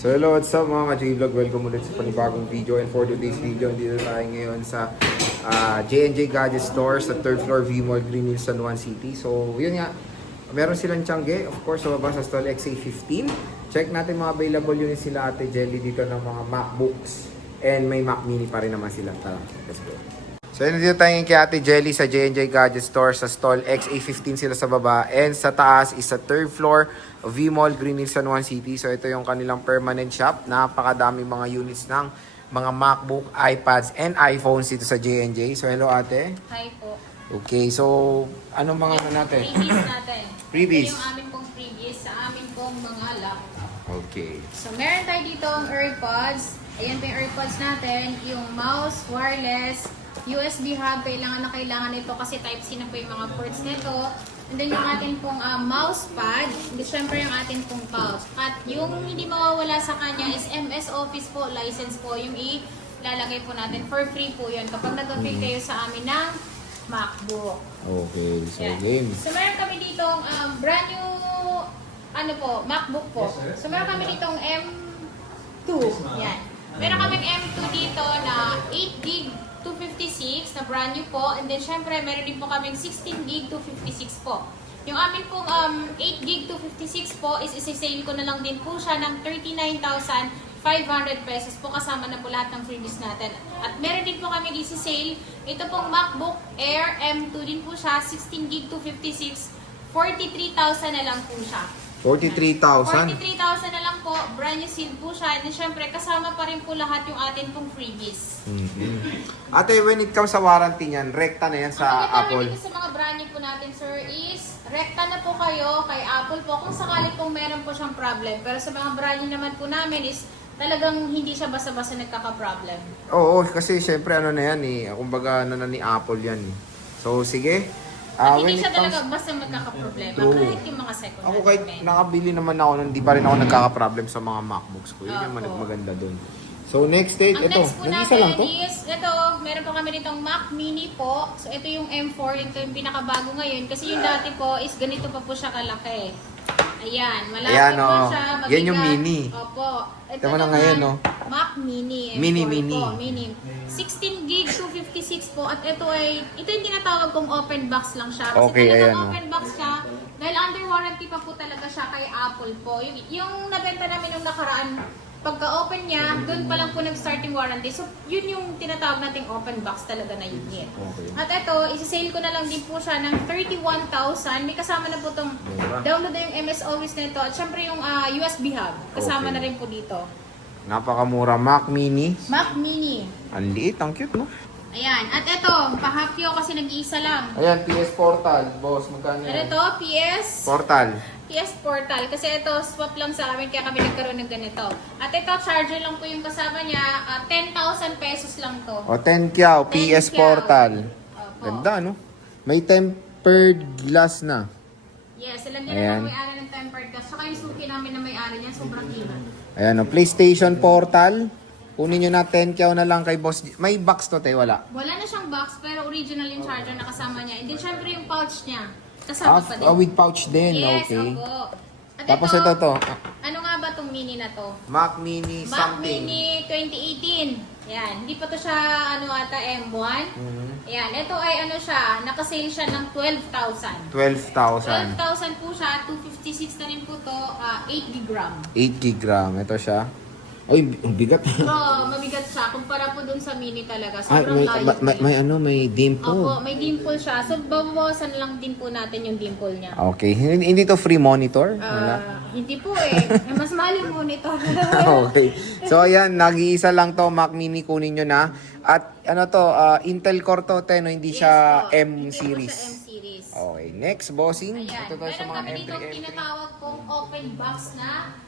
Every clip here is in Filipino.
So hello, what's up mga ka-J-Vlog? Welcome ulit sa panibagong video, and for today's video, dito tayo ngayon sa J&J Gadget Store sa 3rd floor V-Mall, Green Hills, San Juan City. So yun nga, meron silang tiyangge, of course, sa baba sa stall XA15. Check natin mga available units sila Ate Jelly dito ng mga MacBooks, and may Mac Mini pa rin naman sila. Tara, let's go. So yun, dito tayo kay Ate Jelly sa J&J Gadget Store sa stall XA15 sila sa baba, and sa taas is sa 3rd floor V-Mall, Green Hills, San Juan City. So ito yung kanilang permanent shop. Napakadaming mga units ng mga MacBook, iPads, and iPhones dito sa J&J. So hello ate. Hi po. Okay, so anong mga ano natin? Freebies natin. Freebies. Ito yung amin pong freebies sa amin pong mga laptop. Okay. So meron tayo dito ang AirPods. Ayan po yung AirPods natin. Yung mouse, wireless, USB hub. Kailangan na kailangan ito kasi Type-C na po yung mga ports nito. And then yung atin pong mouse pad, hindi syempre yung atin pong mouse. At yung hindi mawawala sa kanya is MS Office po, license po, yung ilalagay po natin for free po yun kapag nag-avail kayo sa amin ng MacBook. Okay, so Yan. game. So meron kami ditong brand new MacBook po. So meron kami ditong M2. Yan. Meron kaming M2 dito na 8GB 256 na brand new po. And then syempre meron din po kaming 16GB 256 po. Yung amin pong 8GB 256 po is isi-sale ko na lang din po siya ng 39,500 pesos po, kasama na po lahat ng freebies natin. At meron din po kami isi-sale. Ito pong MacBook Air M2 din po siya, 16GB 256, 43,000 na lang po siya. 43,000? 43,000 na lang po, brand new sealed po siya. And syempre, kasama pa rin po lahat yung atin pong freebies. Ate, when it comes sa warranty niyan, rekta na yan sa Ang Apple. dito sa mga brand new po natin, sir, is rekta na po kayo kay Apple po kung sakali pong meron po siyang problem. Pero sa mga brand new naman po namin is talagang hindi siya basta-basta nagkaka-problem. Oo, kasi syempre ano na yan eh. Kumbaga ano na ni Apple yan eh. So sige. At When hindi it siya comes... talaga basta magkaka-problema. True. Kahit yung mga second Ako kahit hand. nakabili naman ako, hindi pa rin ako nagkaka-problem sa mga MacBooks ko. Yun yung Opo. maganda dun. So next stage, Ang ito. next po Nag-isa lang to? natin is, ito, meron po kami ditong Mac Mini po. So ito yung M4, ito yung pinakabago ngayon. Kasi yung dati po is ganito pa po siya kalaki. Ayan, malaki Ayan, po oh. siya, mabigat. Yan yung mini. Opo. Ito Tama na naman, ngayon, no? Mac Mini. M4 Mini. Po, mini. 16GB 256 po. At ito yung tinatawag kong open box lang siya. Kasi Okay, talagang ayan, oh. open box siya. Dahil under warranty pa po talaga siya kay Apple po. Yung nabenta namin nung nakaraan, pagka-open niya, doon pa lang po nag-start yung warranty. So, yun yung tinatawag nating open box talaga na unit. Okay. At ito, isi-sale ko na lang din po siya ng 31,000. May kasama na po itong Mura. download na yung MS Office na ito. At syempre yung USB hub. Kasama Okay. na rin po dito. Napakamura. Mac Mini. Mac Mini. Ang liit, ang cute, no? Ayan. At ito, pahapyo kasi nag-iisa lang. Ayan, PS Portal. Boss, magkano Ano yan? ito? PS Portal. Kasi ito, swap lang sa amin kaya kami nagkaroon ng ganito. At ito, charger lang po yung kasama niya. 10,000 pesos lang to. O, 10 kyaw. 10 PS kyaw. Portal. Opo. Ganda, no? May tempered glass na. Yes, alam niyo Ayan. naman may-ari ng tempered glass. Saka yung suki namin na may-ari niya, sobrang iba. Ayan, o. PlayStation Portal. Kunin nyo na 10 kyaw na lang kay Boss. May box to, te. Wala. Wala na siyang box, pero original yung charger na kasama niya. And then, syempre yung pouch niya. Kasama pa din. With pouch din. Yes, Okay. opo. At Tapos ito to. Ano nga ba itong mini na to? Mac Mini Mac something. Mini 2018. Yan, hindi pa to siya M1. Mhm. Ayan, ito ay siya, nakasale siya ng 12,000. 12,000. 12,000 po siya, 256 na rin po to, 8 gram. 8 gig RAM. Ito siya. Ay, ang bigat. So, mabigat siya, kumpara po dun sa mini talaga. Ay, Sobrang layo. may dimple. Opo, may dimple siya. So, babawasan lang din po natin yung dimple niya. Okay. Hindi to free monitor? Wala. Hindi po mas mahal yung monitor. Okay. So, ayan. Nag-iisa lang to. Mac Mini, kunin nyo na. At ano to, Intel Core to, no? Hindi siya Yes po. M Hindi po series. siya M series. Okay. Next, bossing. Ayan. Ito tayo sa Meron mga kami ditong entry. tinatawag kong open box na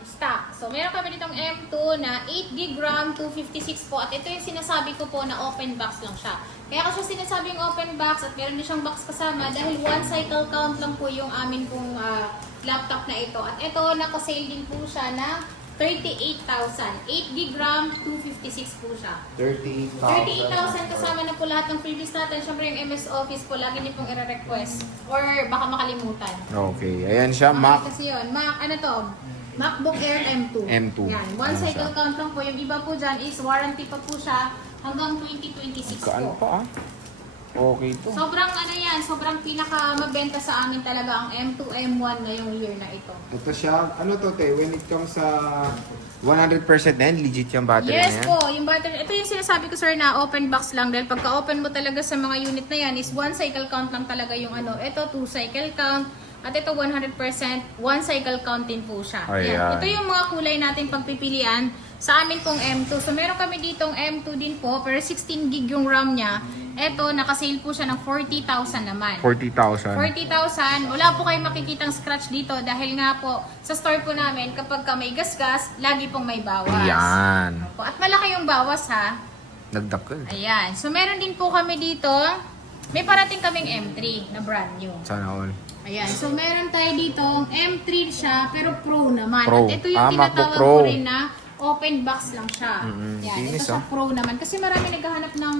stock. So, meron kami ditong M2 na 8GB RAM, 256 po. At ito yung sinasabi ko po na open box lang siya. Kaya ko siya sinasabing open box at meron din siyang box kasama dahil one cycle count lang po yung amin pong laptop na ito. At ito, nakasale din po siya na 38,000. 8GB RAM, 256 po siya. 38,000 kasama na po lahat ng freebies natin. Siyempre yung MS Office po, lagi niyo pong i-request. Or baka makalimutan. Okay. Ayan siya, Mac. Kasi yun. Mac, ano to? MacBook Air M2. M2. Yan, one Ano cycle siya? count lang po. Yung iba po dyan is warranty pa po siya hanggang 2026 Kaano po. pa ah? Okay to. Sobrang ano yan, sobrang pinaka mabenta sa amin talaga ang M2, M1 ngayong year na ito. Ito siya, ano to te, when it comes sa 100% din, legit yung battery Yes na yan? po, yung battery, ito yung sinasabi ko sir na open box lang dahil pagka open mo talaga sa mga unit na yan is one cycle count lang talaga yung ano, ito two cycle count, at ito 100% one cycle count din po siya. Ayan. Yan. Ito yung mga kulay natin pagpipilian sa amin pong M2. So meron kami ditong M2 din po pero 16 gig yung RAM niya. Ito nakasale po siya ng 40,000 naman. 40,000. 40,000. Wala po kayong makikitang scratch dito dahil nga po sa store po namin kapag ka may gasgas, lagi pong may bawas. Yan. Po. At malaki yung bawas ha. Nagdakkel. Ayan. So meron din po kami dito. May parating kaming M3 na brand new. Sana all. Ayan. So meron tayo dito M3 siya pero Pro naman. Pro. At ito yung MacBook tinatawag Pro. ko rin na open box lang siya. Yan. Ito Linis, siya Pro naman. Kasi marami naghahanap ng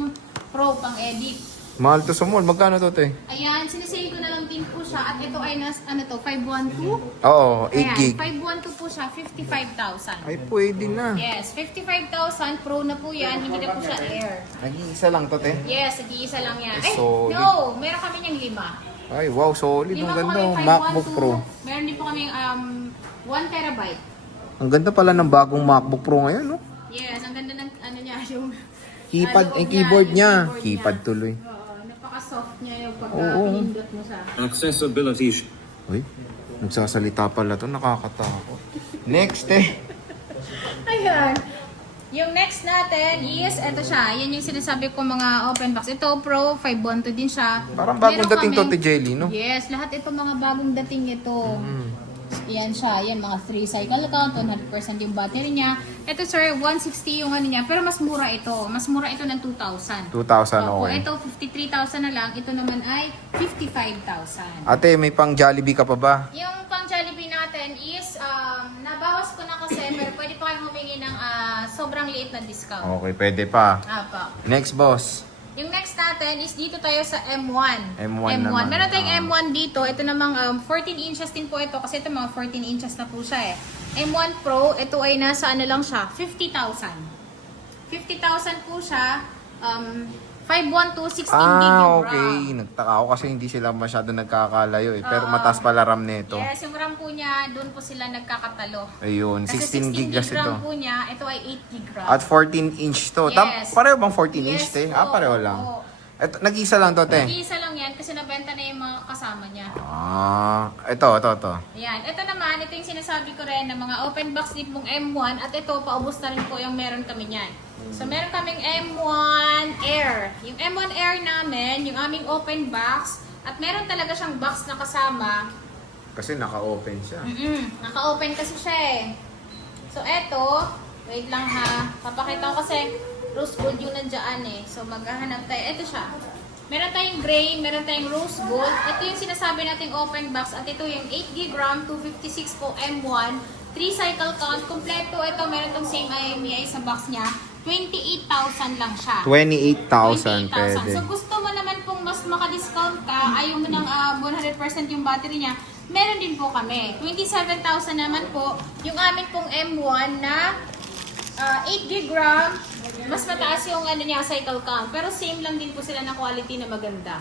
Pro pang edit. Mahal to sa mall. Magkano to te? Ayan, sinisale ko na lang din po siya at ito ay ano to, 512? Oo, 8 Ayan, gig. 512 po siya, 55,000. Ay, pwede na. Yes, 55,000 Pro na po yan, hindi na po siya Air. Nag-iisa lang to te. Yes, nag-iisa lang yan. Ay, Solid. no, meron kami niyang 5. Ay, wow, solid. Ang Lima po ganda. kami, oh. MacBook Pro. Meron din po kami 1 terabyte. Ang ganda pala ng bagong MacBook Pro ngayon, no? Yes, ang ganda ng ano niya, yung Keypad, loob keyboard yung niya. keyboard Keypad niya. tuloy. Oo, napaka-soft niya yung pagka Oo. pinindot mo sa... Accessibility. Uy, nagsasalita pala to. Nakakatakot. Next eh. Ayan. Yung next natin is, eto siya. Yan yung sinasabi ko mga open box. Ito, Pro, 512 din siya. Parang bagong Meron dating to, kaming- Te Jelly, no? Yes, lahat ito mga bagong dating ito. Yan siya. Yan, mga 3 cycle count, 100% yung battery niya. Ito, sir, 160 yung ano niya. Pero mas mura ito. Mas mura ito ng 2,000. 2,000, Opo, okay. ito, 53,000 na lang. Ito naman ay 55,000. Ate, may pang Jollibee ka pa ba? Yung pang Jollibee natin is, nabawas ko na kasi, pero pwede pa kayong humingi ng sobrang liit na discount. Okay, pwede pa. Apa. Next, boss. Yung next natin is dito tayo sa M1. M1 naman. Meron tayong M1 dito. Ito namang 14 inches din po ito kasi ito mga 14 inches na po siya eh. M1 Pro, ito ay nasa ano lang siya, 50,000. 50,000 po siya. 512, 16 gig yung Okay. RAM. Nagtaka ako kasi hindi sila masyado nagkakalayo eh. Pero Oo. mataas pala RAM nito. Yes, yung RAM po niya, doon po sila nagkakatalo. Ayun, Kasi 16 gig kasi RAM to. po niya, ito ay 8 gig RAM. At 14 inch to. Yes. Pareho bang 14 inch, Yes te? po, Pareho lang. oo. Ito, nag-isa lang to, te. Iisa lang yan kasi nabenta na yung mga kasama niya. Ito. Ayan. Ito naman, ito yung sinasabi ko rin na mga open box din pong M1 at ito, paubos na rin po yung meron kami niyan. So, meron kaming M1 Air. Yung M1 Air namin, yung aming open box, at meron talaga siyang box na kasama. Kasi naka-open siya. Naka-open kasi siya eh. So, eto, wait lang ha. Papakita ko kasi rose gold yung nandiyan eh. So, maghahanap tayo. Eto siya. Meron tayong gray, meron tayong rose gold. Ito yung sinasabi nating open box. At ito yung 8 gb RAM, 256 po M1, 3 cycle count. Kompleto ito, meron tong same IMEI sa box niya. 28,000 lang siya. 28,000 pwede. So gusto mo naman pong mas maka-discount ka, ayaw mo ng 100% yung battery niya, meron din po kami. 27,000 naman po yung amin pong M1 na 8 gb RAM. Mas mataas yung ano niya, cycle count. Pero same lang din po sila na quality na maganda.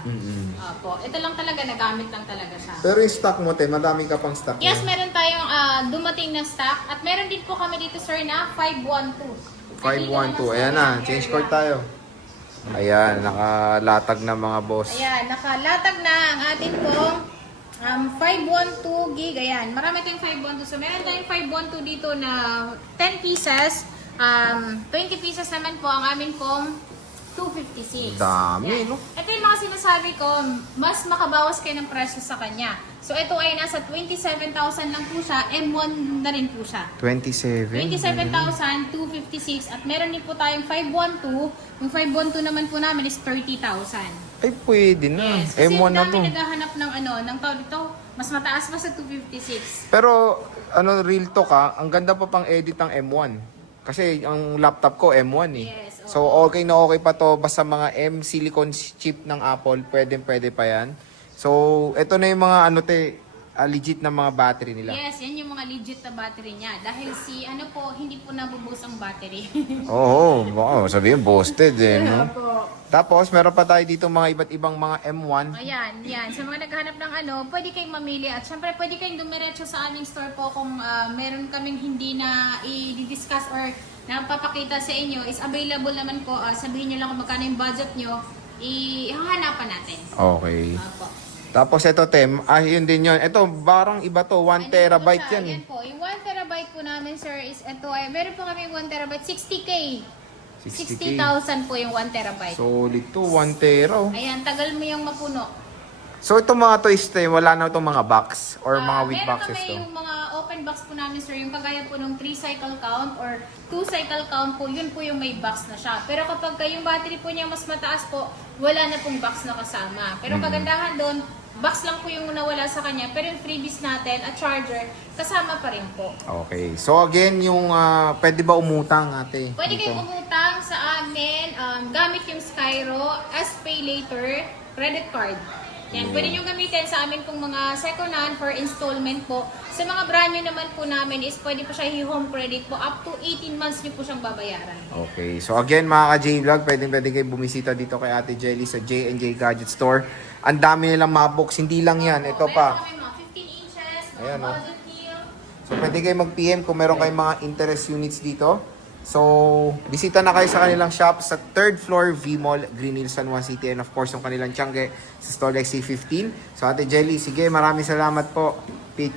Opo. Ito lang talaga, nagamit lang talaga siya. Pero yung stock mo, te, madami ka pang stock. Yes, mo. meron tayong dumating na stock. At meron din po kami dito, sir, na 512. 512. Ayan na, change cord tayo. Ayan, nakalatag na mga boss. Ayan, nakalatag na ang atin pong 512 gig. Ayan, marami tayong 512. So, meron tayong 512 dito na 10 pieces. 20 pieces naman po ang amin pong 256. Dami, Yan. no? Ito yung mga sinasabi ko, mas makabawas kayo ng presyo sa kanya. So, ito ay nasa 27,000 lang po siya. M1 na rin po siya. 27. 27,256 at meron din po tayong 512. Yung 512 naman po namin is 30,000. Ay, pwede na. Yes, kasi M1 na to. dami naghahanap ng ng tawag dito, mas mataas pa sa 256. Pero, real talk ha, ang ganda pa pang edit ng M1. Kasi ang laptop ko M1 eh. Yes, oo. So, okay na okay pa to. Basta mga M silicone chip ng Apple, pwede pa yan. So, ito na yung mga legit na mga battery nila. Yes, yan yung mga legit na battery niya. Dahil hindi po nabubus ang battery. Oo, baka sabihin busted eh, no? Opo. Tapos, meron pa tayo dito mga iba't ibang mga M1. Ayan, yan. Sa mga naghahanap ng pwede kayong mamili. At syempre, pwede kayong dumiretso sa aming store po kung meron kaming hindi na i-discuss or napapakita sa inyo is available naman po. Sabihin nyo lang kung magkano yung budget nyo, ihahanapan natin. Okay. Opo. Tapos ito, Tem, yun din yun. Ito, barang iba to, 1 terabyte Ano po siya? yan. Yan po. Yung 1 terabyte po namin, sir, is ito ay, meron po kami 1 terabyte, 60K. 60,000 po yung 1 terabyte. Solid to, 1 tera. Oh. Ayan, tagal mo yung mapuno. So, itong mga toys, Tem, wala na itong mga box or mga with boxes meron to. kami yung mga open box po namin, sir, yung kagaya po ng 3 cycle count or 2 cycle count po, yun po yung may box na siya. Pero kapag yung battery po niya mas mataas po, wala na pong box na kasama. Pero kagandahan doon, box lang po yung nawala sa kanya, pero yung freebies natin at charger, kasama pa rin po. Okay. So, again, yung pwede ba umutang, ate? Pwede kayong umutang sa amin gamit yung Skyro as pay later credit card. Yan, pwede nyo gamitin sa amin pong mga second hand for installment po. Sa mga brand new naman po namin is pwede po siya i-home credit po. Up to 18 months nyo po siyang babayaran. Okay. So, again, mga ka-J-Vlog, pwede kayo bumisita dito kay Ate Jelly sa J&J Gadget Store. Ang dami nilang mga box. Hindi lang yan. Ito pa. Meron kami mga 15 inches, mga Ayan, oh. budget meal. So, pwede kayo mag-PM kung meron kayong mga interest units dito. So, bisita na kayo sa kanilang shop sa 3rd floor V-Mall, Green Hills, San Juan City. And of course, yung kanilang Tiangge sa Store Lexi 15. So, Ate Jelly, sige, maraming salamat po. Pitch.